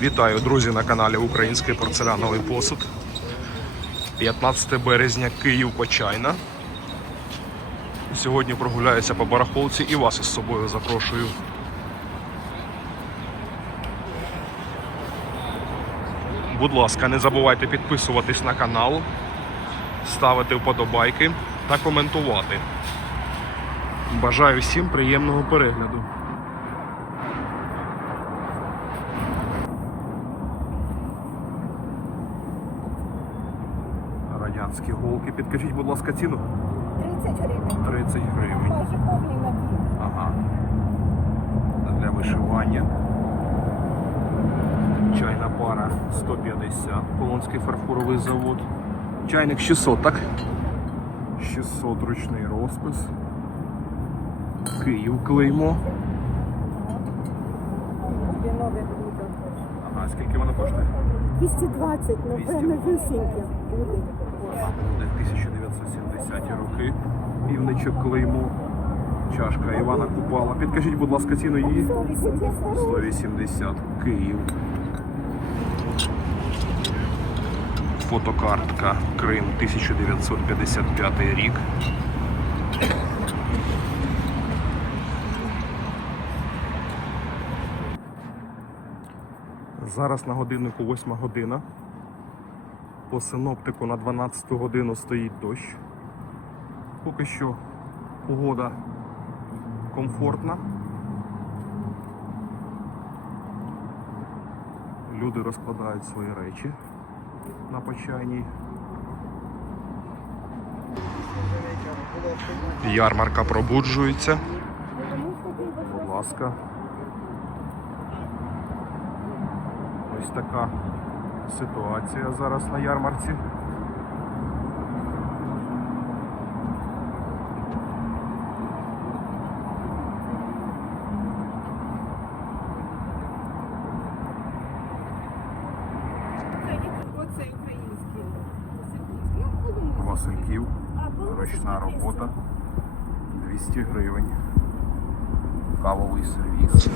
Вітаю, друзі, на каналі Український порцеляновий посуд. 15 березня, Київ Почайна. Сьогодні прогуляюся по барахолці і вас із собою запрошую. Будь ласка, не забувайте підписуватись на канал, ставити вподобайки та коментувати. Бажаю всім приємного перегляду. Радянські голки. Підкажіть, будь ласка, ціну. 30 гривень. 30 гривень. Майже повний набір. Ага. Для вишивання. Чайна пара 150. Полонський фарфоровий завод. Чайник 600, так? 600 ручний розпис. Київ клеймо. Ага, скільки воно коштує? 220, ну 200. певно, вісіньки буде. Де 1970 роки. Півничок клеймо. Чашка Івана Купала. Підкажіть, будь ласка, ціну її. 180 180 Київ. Фотокартка Крим 1955 рік. Зараз на годиннику 8 година. По синоптику на 12 годину стоїть дощ. Поки що погода комфортна. Люди розкладають свої речі на почайній. Ярмарка пробуджується. Будь ласка. Ось така ситуація зараз на ярмарці. Оце український. Васильків. Ручна робота. 200 гривень. Кавовий сервіс.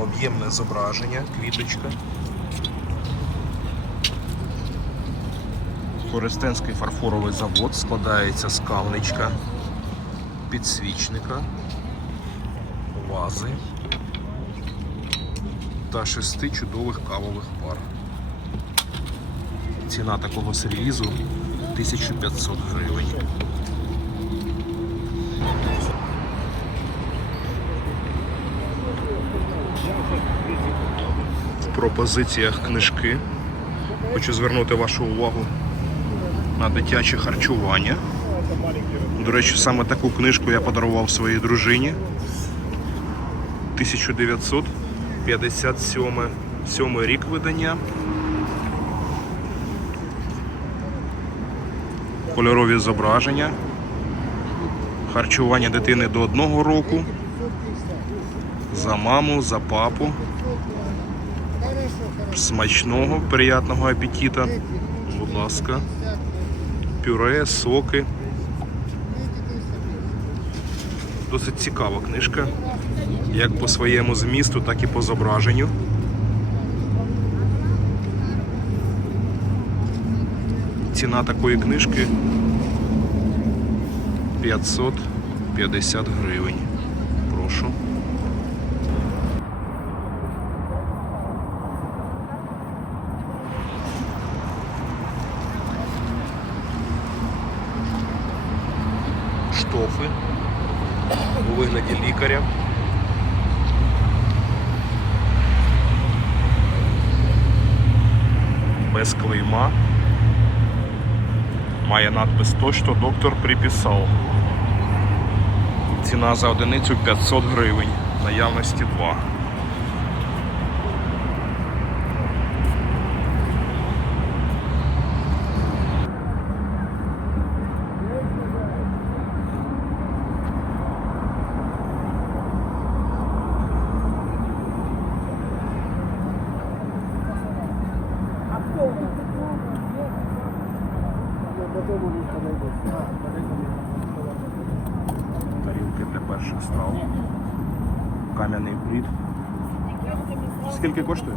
Об'ємне зображення, квіточка. Коростенський фарфоровий завод складається з кавничка, підсвічника, вази та шести чудових кавових пар. Ціна такого сервізу 1500 гривень. В пропозиціях книжки. Хочу звернути вашу увагу на дитяче харчування. До речі, саме таку книжку я подарував своїй дружині. 1957 рік видання. Кольорові зображення. Харчування дитини до одного року. За маму, за папу. Смачного, приятного апетита. Будь ласка. Пюре, соки. Досить цікава книжка. Як по своєму змісту, так і по зображенню. Ціна такої книжки 550 гривень. Прошу. Має то, что доктор приписав. Ціна за одиницю 500 гривень. Наявності 2. Тарілки для перших страв. Кам'яний брід. Скільки коштує?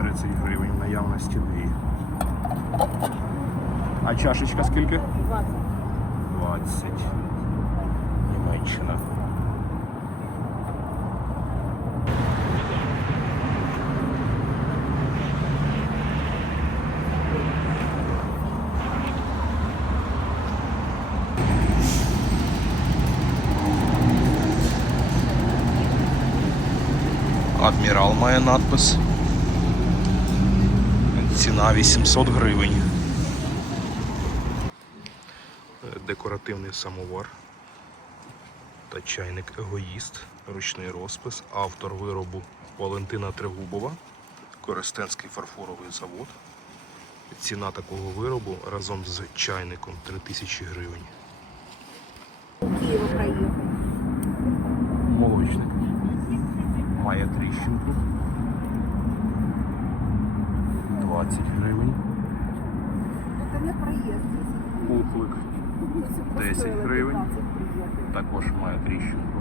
30 гривень, в наявності дві. А чашечка скільки? 20. 20. Німеччина. Адмірал має надпис. Ціна 800 гривень. Декоративний самовар та чайник егоїст, ручний розпис, автор виробу Валентина Трегубова, Коростенський фарфоровий завод. Ціна такого виробу разом з чайником 3000 гривень. Молочник. Має тріщинку. 20 гривень. Це не проїзд. Куплик 10 гривень. також має тріщинку.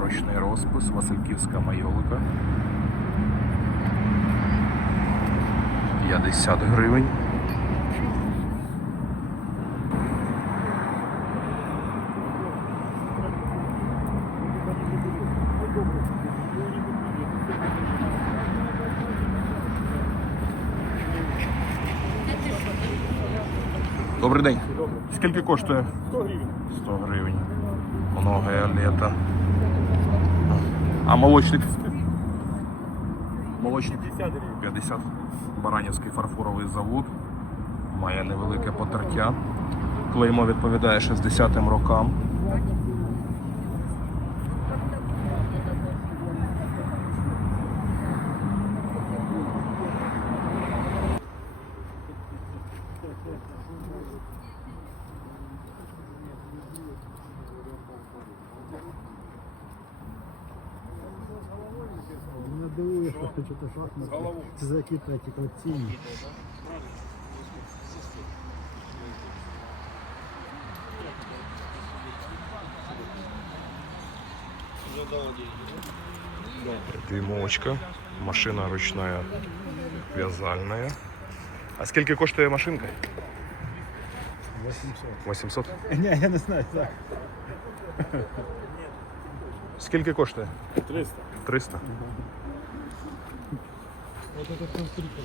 Ручний розпис, Васильківська майолика. 50 гривень. Добрий день. Скільки коштує? 100 гривень. 100 гривень. Многое лето. А молочник? Молочник 50 гривень. 50. Баранівський фарфоровий завод. Має невелике потертя. Клеймо відповідає 60-м рокам. дивує, що хочете шахмати. Це за які такі колекційні. Дюймовочка. Машина ручная вязальная. А скільки коштує машинка? 800. 800. Ні, я не знаю, так. Скільки коштує? 300. 300. Вот это конструктор.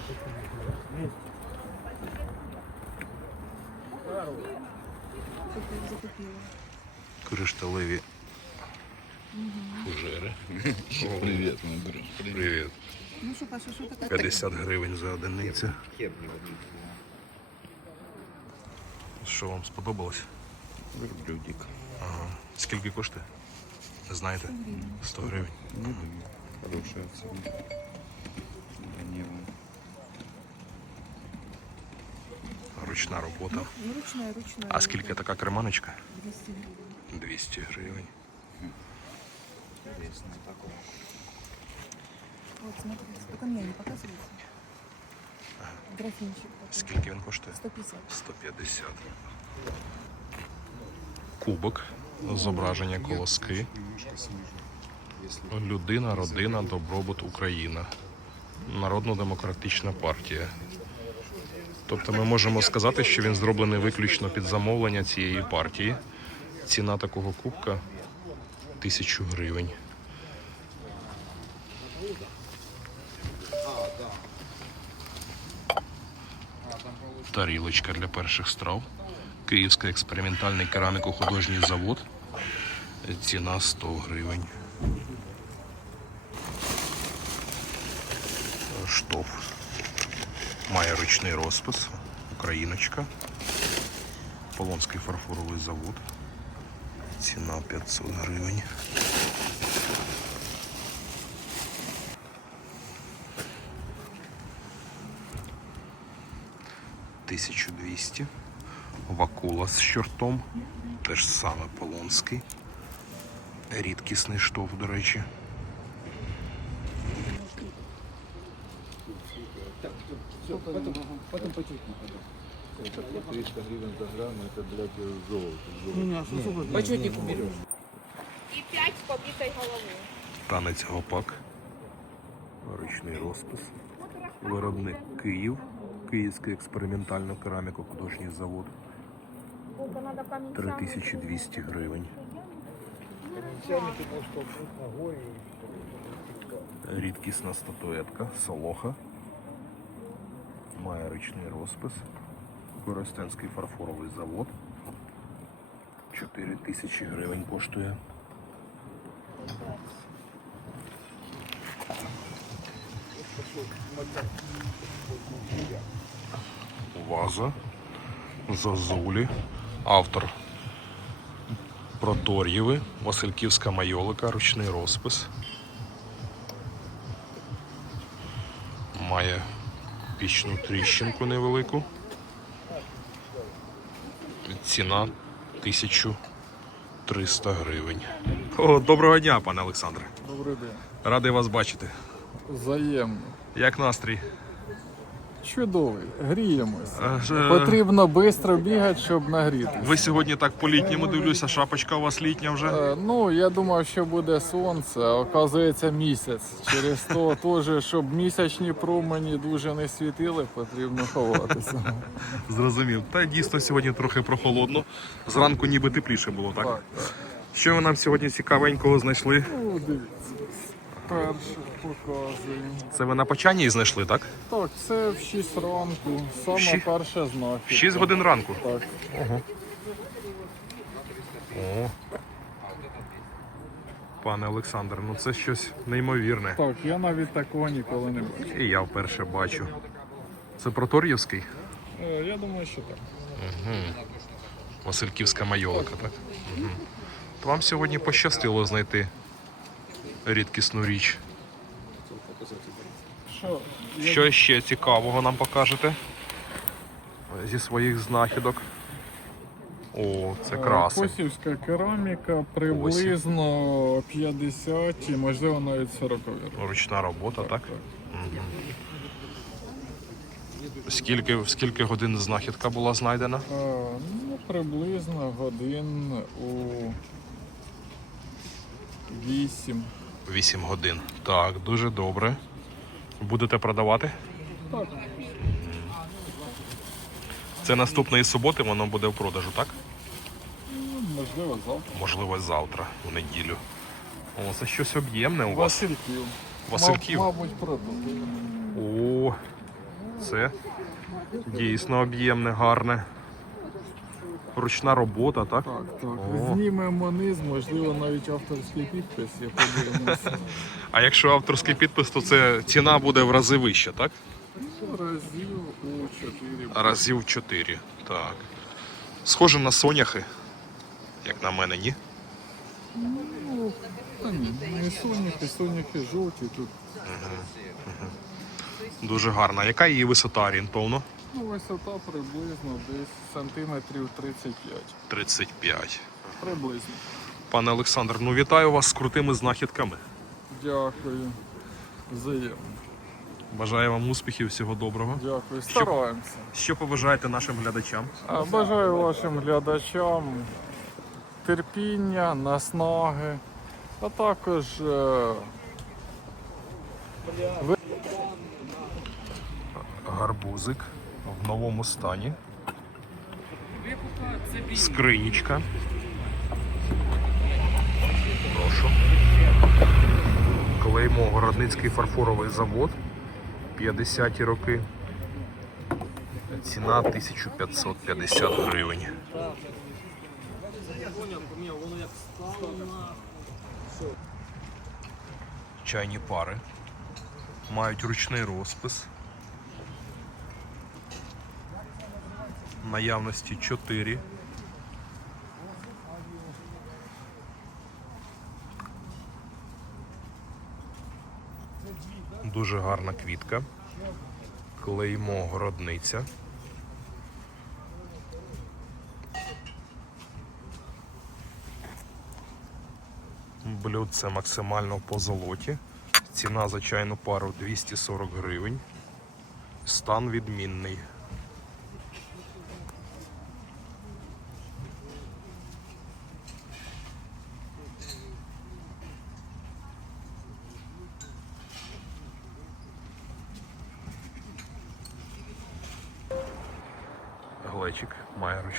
Кришталеві фужери. Привет, мой друг. Привіт. Ну що, Паша, що таке? 50 гривень за одиницю. Що вам сподобалось? Верблюдик. Ага. Скільки коштує? Знаєте? 100 гривень. Хорошая цена. Ручна робота. Ну, ручна, ручна. А скільки така креманочка? 200 гривень. 200 гривень. Вот, смотрите, только мне не показывается. Графинчик такой. Скільки він коштує? 150. 150. Кубок. Зображення колоски. Людина, родина, добробут Україна. Народно-демократична партія. Тобто ми можемо сказати, що він зроблений виключно під замовлення цієї партії. Ціна такого кубка тисячу гривень. Тарілочка для перших страв. Київський експериментальний кераміко-художній завод. Ціна 100 гривень. Штоф. Має ручний розпис. Україночка. Полонський фарфоровий завод. Ціна 500 гривень. Тисячу двісті. Вакула з чортом. Теж саме Полонський. Рідкісний штоф, до речі. Это по 300 гривен за грамм, это, блядь, золото. золото. Почетник уберем. И 5 побитою головою. Танець гопак. Ручний розпис. Виробник Київ. Київський експериментально кераміко-художній завод. 3200 гривень. Рідкісна статуетка, солоха. Має ручний розпис. Коростенський фарфоровий завод. 4 тисячі гривень коштує. Ваза. Зазулі. Автор Протор'єви, Васильківська майолика, ручний розпис. Має пічну тріщинку невелику. Ціна 1300 гривень. О, доброго дня, пане Олександре. Добрий день. Радий вас бачити. Взаємно. Як настрій? Чудовий. Гріємось. Е, Потрібно швидко бігати, щоб нагрітися. Ви сьогодні так по-літньому дивлюся, шапочка у вас літня вже. Е, Ну, я думав, що буде сонце, а оказується місяць. Через то теж, щоб місячні промені дуже не світили, потрібно ховатися. Зрозумів. Та дійсно сьогодні трохи прохолодно. Зранку ніби тепліше було, так? Так, так. Що ви нам сьогодні цікавенького знайшли? Ну, дивіться. Перше показуємо. Це ви на почанні знайшли, так? Так, це в 6 ранку. Саме Щі- перше знахідка. 6 годин ранку. Так. О. Пане Олександр, ну це щось неймовірне. Так, я навіть такого ніколи не бачив. І я вперше бачу. Це Протор'ївський? Е, Я думаю, що так. Васильківська майолика, так? Угу. Вам сьогодні пощастило знайти рідкісну річ. Що, ще цікавого нам покажете? Зі своїх знахідок. О, це краси. Косівська кераміка приблизно 50 і можливо навіть 40 років. Ручна робота, так? Мгм. Скільки, в скільки годин знахідка була знайдена? А, ну, приблизно годин у 8. 8 годин. Так, дуже добре. Будете продавати? Так, Це наступної суботи воно буде в продажу, так? можливо, завтра. Можливо, завтра, в неділю. О, це щось об'ємне у вас. Васильків. Васильків. Маб- мабуть, продукт. О, це дійсно об'ємне, гарне. Ручна робота, так? Так, так. О. Знімемо низ, можливо, навіть авторський підпис, я подивимося. А якщо авторський підпис, то це ціна буде в рази вища, так? Разів у 4. Разів 4. Так. Схоже на соняхи, як на мене, ні? Ну, та ні, не соняхи, соняхи жовті тут. Дуже гарна. Яка її висота орієнтовно? Ну, висота приблизно десь сантиметрів 35. 35. Приблизно. Пане Олександр, ну вітаю вас з крутими знахідками. Дякую. Взаємно. Бажаю вам успіхів, всього доброго. Дякую. Стараємося. Що побажаєте нашим глядачам? А, Бажаю вашим глядачам терпіння, наснаги, а також е, Гарбузик в новому стані. Скринічка. Прошу. Клеймо Городницький фарфоровий завод. 50-ті роки. Ціна 1550 гривень. Чайні пари. Мають ручний розпис. Наявності 4. Дуже гарна квітка. Клеймо городниця. Блюдце максимально по золоті. Ціна за чайну пару 240 гривень. Стан відмінний.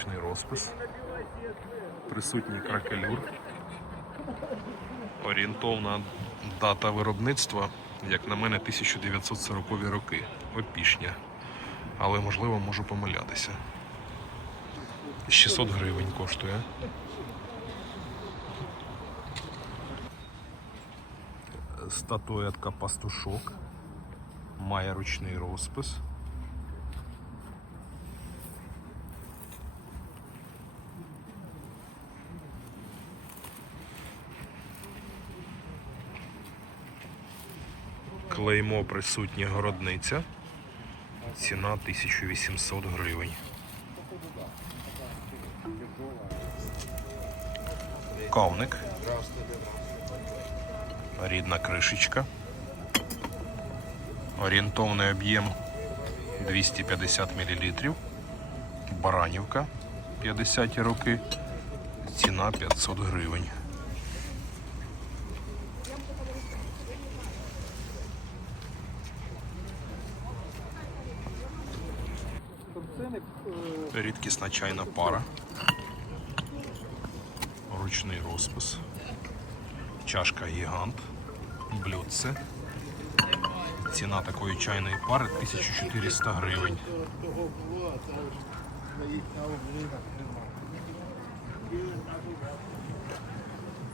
Має розпис. Присутній кракелюр. Орієнтовна дата виробництва, як на мене, 1940 роки. Опішня. Але можливо можу помилятися. 600 гривень коштує. Статуетка пастушок. Має ручний розпис. Клеймо присутнє городниця. Ціна 1800 гривень. Кавник. Рідна кришечка. Орієнтовний об'єм 250 мл. Баранівка 50 роки. Ціна 500 гривень. Рідкісна чайна пара. Ручний розпис. Чашка гігант. Блюдце. Ціна такої чайної пари 1400 гривень.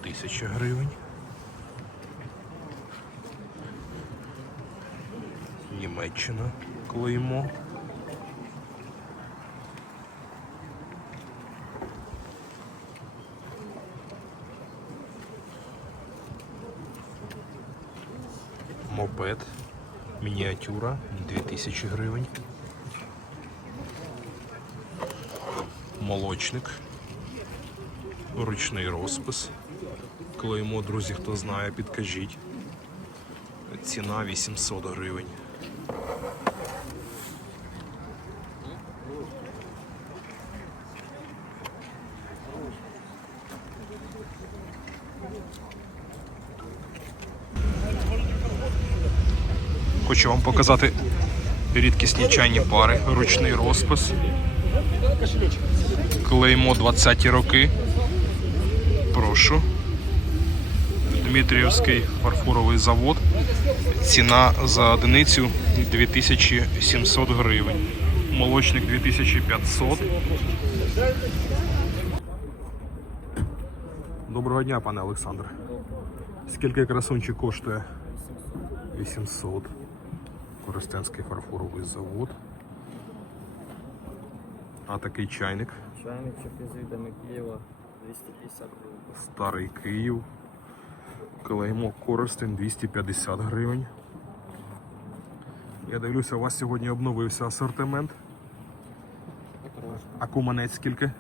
Тисяча гривень. Німеччина клеймо. Мопед. Мініатюра 2000 гривень. Молочник. Ручний розпис. Клеймо, друзі, хто знає, підкажіть. Ціна 800 гривень. Хочу вам показати рідкісні чайні пари, ручний розпис. Клеймо 20-ті роки. Прошу. Дмитріївський фарфоровий завод. Ціна за одиницю 2700 гривень. Молочник 2500. Доброго дня, пане Олександр. Скільки красунчик коштує? 800. Коростенський фарфоровий завод. А такий чайник. Чайничок із видами Києва 250 гривень. Старий Київ. Клеймо Коростень 250 гривень. Я дивлюся, у вас сьогодні обновився асортимент. А куманець скільки?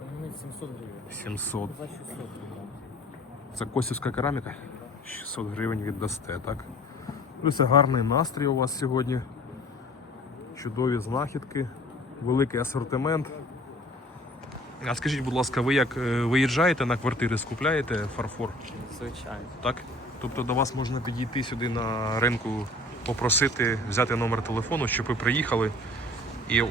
Вони 700 гривень. 700. За 600 гривень. Це косівська кераміка. 600 гривень віддасте, так? Дивлюся, гарний настрій у вас сьогодні. Чудові знахідки, великий асортимент. А скажіть, будь ласка, ви як е, виїжджаєте на квартири, скупляєте фарфор? Звичайно. Так? Тобто до вас можна підійти сюди на ринку, попросити взяти номер телефону, щоб ви приїхали і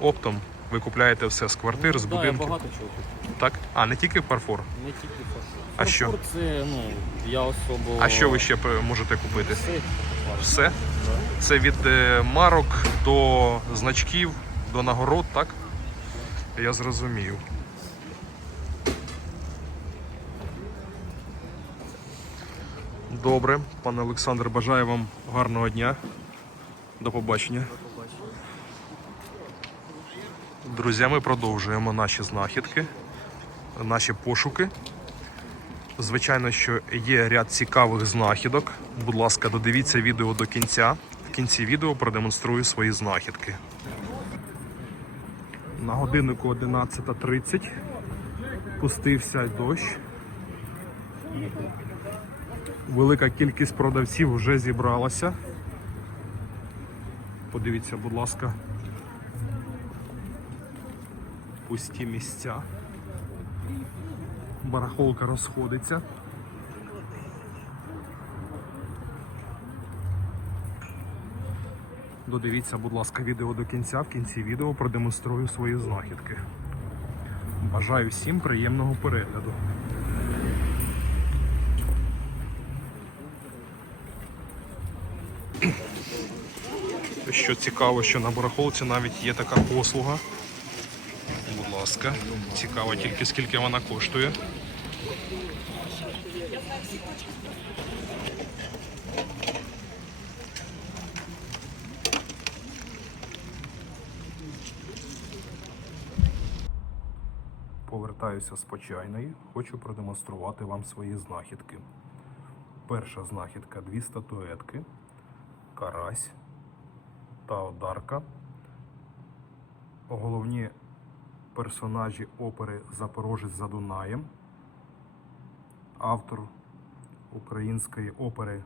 оптом ви купляєте все з квартир, з Да, я будинків. багато чого купив. Так? А не тільки фарфор. Не тільки фарфор. А що? Фарфор це, ну, я особо... А що ви ще можете купити? Все. Все? Це від е, марок до значків, до нагород, так? Я зрозумів. Добре, пане Олександр, бажаю вам гарного дня. До побачення. Друзі, ми продовжуємо наші знахідки, наші пошуки. Звичайно, що є ряд цікавих знахідок. Будь ласка, додивіться відео до кінця. В кінці відео продемонструю свої знахідки. На годиннику 11.30 пустився дощ. Велика кількість продавців вже зібралася. Подивіться, будь ласка, пусті місця. Барахолка розходиться. Додивіться, будь ласка, відео до кінця. В кінці відео продемонструю свої знахідки. Бажаю всім приємного перегляду. Що цікаво, що на барахолці навіть є така послуга. Ласка, цікаво тільки скільки вона коштує. Повертаюся з почайної. Хочу продемонструвати вам свої знахідки. Перша знахідка дві статуетки, карась та одарка. Головні персонажі опери Запорожець за Дунаєм. Автор української опери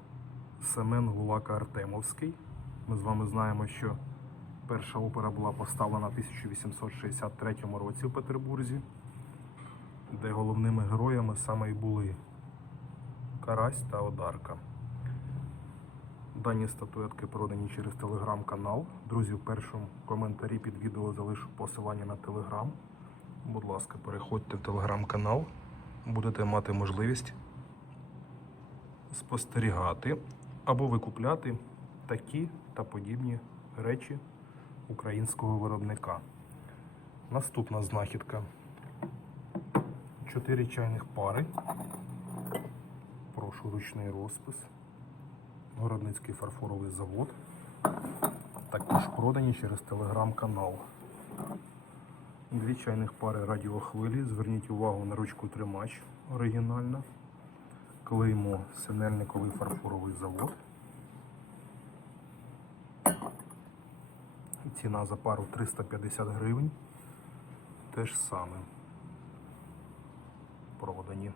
Семен Гулака Артемовський. Ми з вами знаємо, що перша опера була поставлена в 1863 році в Петербурзі, де головними героями саме і були Карась та Одарка. Дані статуетки продані через телеграм-канал. Друзі, в першому коментарі під відео залишу посилання на телеграм. Будь ласка, переходьте в телеграм-канал, будете мати можливість спостерігати або викупляти такі та подібні речі українського виробника. Наступна знахідка. Чотири чайних пари. Прошу ручний розпис. Городницький фарфоровий завод. Також продані через телеграм-канал. Дві чайних пари радіохвилі. Зверніть увагу на ручку тримач оригінальна. Клеймо Синельниковий фарфоровий завод. Ціна за пару 350 гривень. Те ж саме. Продані.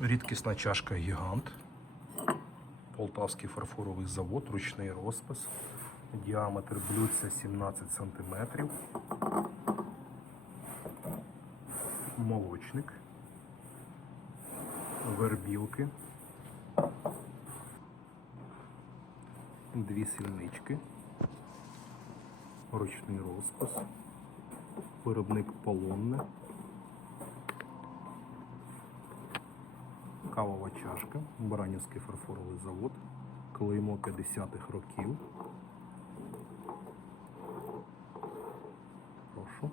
Рідкісна чашка гігант. Полтавський фарфоровий завод, ручний розпис. Діаметр блюдця 17 см. Молочник. Вербілки. Дві сільнички. Ручний розпис. Виробник полонне. Кавова чашка, Баранівський фарфоровий завод, клеймо 50-х років. Прошу.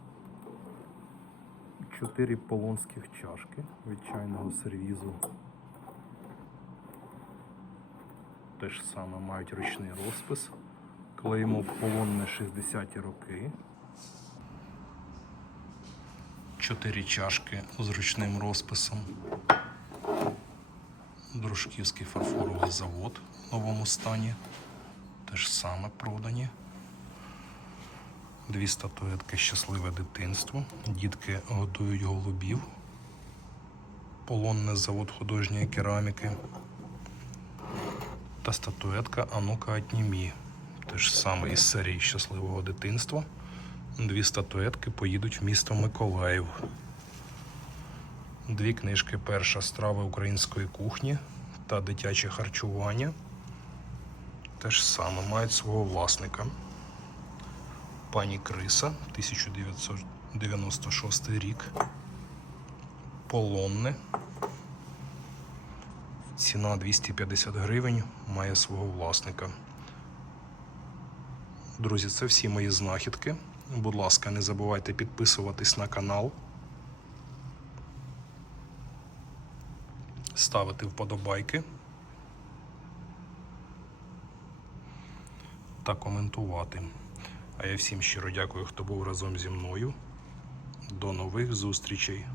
Чотири полонських чашки від чайного сервізу. Те ж саме мають ручний розпис. Клеймо полонне 60-ті роки. Чотири чашки з ручним розписом. Дружківський фарфоровий завод в новому стані. Те ж саме продані. Дві статуетки Щасливе дитинство. Дітки годують голубів. Полонний завод художньої кераміки. Та статуетка Анука Атнімі. Те ж саме із серії Щасливого дитинства. Дві статуетки поїдуть в місто Миколаїв. Дві книжки. Перша страви української кухні та дитяче харчування. Те ж саме мають свого власника. Пані Криса, 1996 рік. Полонне. Ціна 250 гривень, має свого власника. Друзі, це всі мої знахідки. Будь ласка, не забувайте підписуватись на канал. Ставити вподобайки та коментувати. А я всім щиро дякую, хто був разом зі мною. До нових зустрічей!